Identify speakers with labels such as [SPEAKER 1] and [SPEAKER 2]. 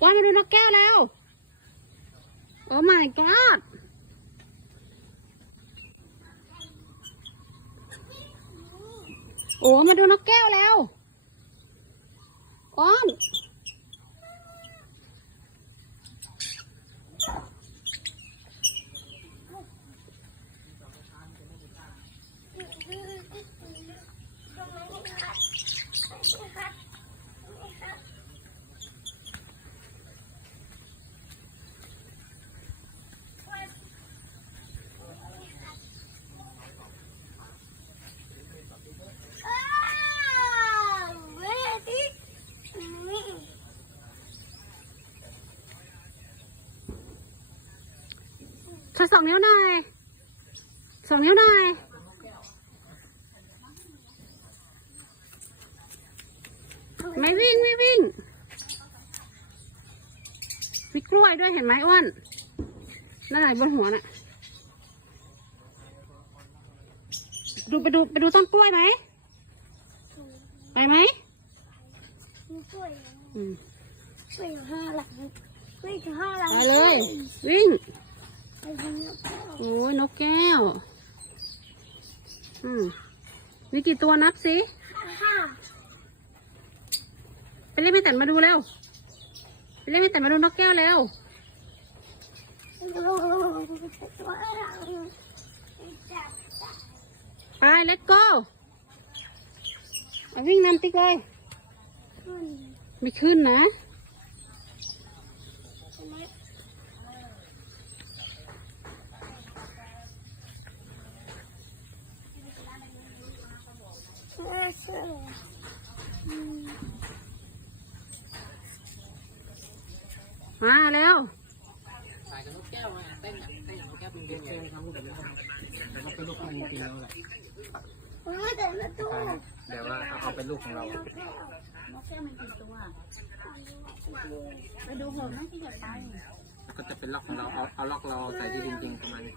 [SPEAKER 1] ว่ามาดูนกแก้วแล้ว โอ้ my god โอ้ มาดูนกแก้วแล้วอ้อ ช่วยสองนิ้วหน่อยสองนิ้วหน่อยไม่วิ่งไม่วิ่งมีกล้วยด้วยเห็นไหมอ้วนนั่นไหนบนหัวน่ะ ดูไปดูไปดูต้นกล้วยไหมไปไหมอืม
[SPEAKER 2] ช่วยห้าหลังช่วยห้าหลัง
[SPEAKER 1] ไปเลย วิ่ง
[SPEAKER 2] ไปทางนี้
[SPEAKER 1] โอ้ยนกแก้ว อืมมีกี่ตัวนับสิไปเรียกแม่แต่นมาดูเร็วไปเรียกแม่แต่นมาดูนกแก้วเร็วไป let's go วิ่งนำติ๊กเลย ไม่ขึ้นนะ
[SPEAKER 2] ใช่ไหมเชื่อเชื่ออืม
[SPEAKER 1] มาเร็ว
[SPEAKER 3] ถ่ายกับนกแก้วมาเต้นอะเต้นกับนกแก้วเป็นเกมเกมทำรูปแบบนี้แต่ว่าเป็นลูกของจริงๆแล้วแหละ
[SPEAKER 2] เฮ้ยแต่ละตัว
[SPEAKER 3] เดี๋ยวว่าเอาเป็นลูกของเรา
[SPEAKER 1] นกแก้วมันกี่ตัวไปดูหัวนั่นที่อยากไป
[SPEAKER 3] แล้วก็จะเป็นล็อกของเรา เอาเอาล็อกเราใส่ที่จริงๆประมาณนี้